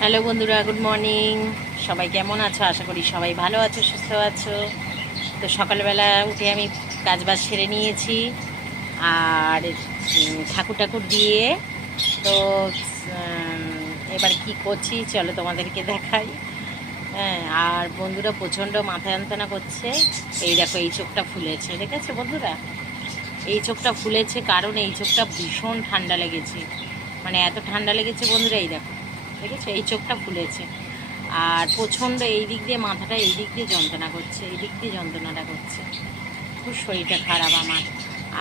Hello বন্ধুরা, good morning. সবাই কেমন আছো? আশা করি সবাই ভালো আছো, সুস্থ আছো। তো সকালবেলা উঠে আমি কাজবাজ সেরে নিয়েছি আর ঠাকুর ঠাকুর দিয়ে তো এবার কি করছি চলো তোমাদেরকে দেখাই। হ্যাঁ, আর বন্ধুরা প্রচণ্ড মাথা যন্ত্রণা করছে। এই দেখো, এই চোখটা ফুলেছে, দেখেছো বন্ধুরা? এই চোখটা ফুলেছে কারণ এই চোখটা ভীষণ ঠান্ডা লেগেছে, মানে এত ঠান্ডা লেগেছে বন্ধুরা। এই দেখো, দেখেছো, এই চোখটা ফুলেছে। আর প্রচণ্ড এই দিক দিয়ে মাথাটা এই দিক দিয়ে যন্ত্রণা করছে, এই দিক দিয়ে যন্ত্রণাটা করছে, খুব শরীরটা খারাপ আমার।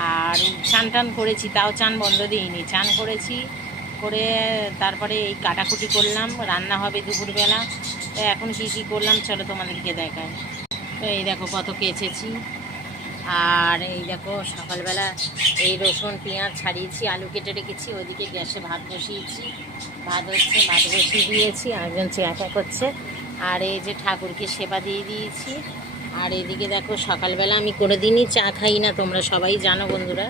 আর চান টান করেছি, তাও চান বন্ধ দিইনি, চান করেছি করে তারপরে এই কাটাকুটি করলাম, রান্না হবে দুপুরবেলা। তো এখন কী করলাম চলো তোমাদেরকে দেখায়। তো এই দেখো কত কেচেছি। আর এই দেখো সকালবেলা এই রসুন পেঁয়াজ ছাড়িয়েছি, আলু কেটে রেখেছি, ওইদিকে গ্যাসে ভাত বসিয়েছি, ভাত হচ্ছে, ভাত বসিয়ে দিয়েছি, আরেকজন চেয়াটা করছে। আর এই যে ঠাকুরকে সেবা দিয়ে দিয়েছি। আর এদিকে দেখো সকালবেলা আমি কোনো দিনই চা খাই না, তোমরা সবাই জানো বন্ধুরা,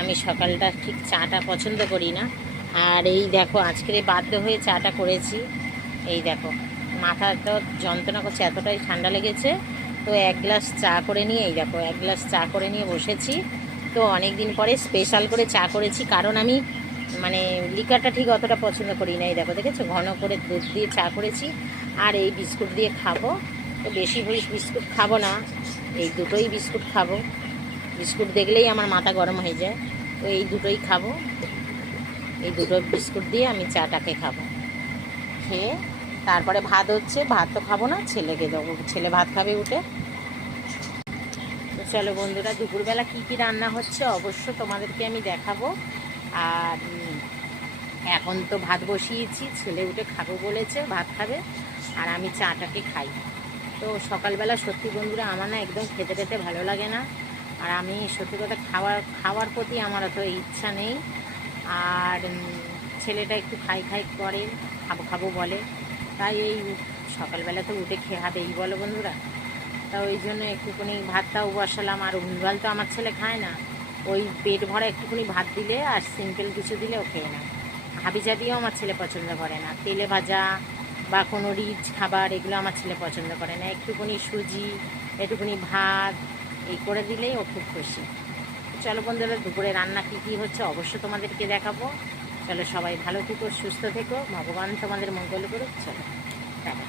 আমি সকালটা ঠিক চাটা পছন্দ করি না। আর এই দেখো আজকের বাধ্য হয়ে চাটা করেছি। এই দেখো মাথা তো যন্ত্রণা করছে, এতটাই ঠান্ডা লেগেছে। তো এক গ্লাস চা করে নিয়ে, এই দেখো এক গ্লাস চা করে নিয়ে বসেছি। তো অনেক দিন পরে স্পেশাল করে চা করেছি, কারণ আমি মানে লিকারটা ঠিক অতটা পছন্দ করি না। এই দেখো, দেখেছো, ঘন করে দুধ দিয়ে চা করেছি। আর এই বিস্কুট দিয়ে খাবো। তো বেশি বিস্কুট খাবো না, এই দুটোই বিস্কুট খাবো। বিস্কুট দেখলেই আমার মাথা গরম হয়ে যায়। তো এই দুটোই খাবো, এই দুটো বিস্কুট দিয়ে আমি চাটাকে খাবো। খেয়ে তারপরে ভাত হচ্ছে, ভাত তো খাবো না, ছেলেকে দেবো, ছেলে ভাত খাবে উঠে। তো চলো বন্ধুরা, দুপুরবেলা কী কী রান্না হচ্ছে অবশ্য তোমাদেরকে আমি দেখাবো। আর এখন তো ভাত বসিয়েছি, ছেলে উঠে খাবো বলেছে, ভাত খাবে, আর আমি চাটাকে খাই। তো সকালবেলা সত্যি বন্ধুরা আমার না একদম খেতে খেতে ভালো লাগে না। আর আমি সত্যি কথা খাওয়ার প্রতি আমার অত ইচ্ছা নেই। আর ছেলেটা একটু খাই খাই করে, খাবো খাবো বলে, তাই এই সকালবেলা তো উঠে খেয়ে হবেই বলো বন্ধুরা। তা ওই জন্য একটুখানি ভাতটাও বসালাম। আর ভুলভাল তো আমার ছেলে খায় না, ওই পেট ভরা একটুখানি ভাত দিলে আর সিম্পল কিছু দিলে ও খেয়ে না। হাবি জাতীয় আমার ছেলে পছন্দ করে না, তেলে ভাজা বা কোনো রিচ খাবার এগুলো আমার ছেলে পছন্দ করে না। একটুখানি সুজি, একটুখানি ভাত এই করে দিলেই ও খুব খুশি। চলো বন্ধুরা, দুপুরে রান্না কী কী হচ্ছে অবশ্য তোমাদেরকে দেখাবো। চলো সবাই ভালো থেকো, সুস্থ থেকো, ভগবান তোমাদের মঙ্গল করুক। চলো টাটা।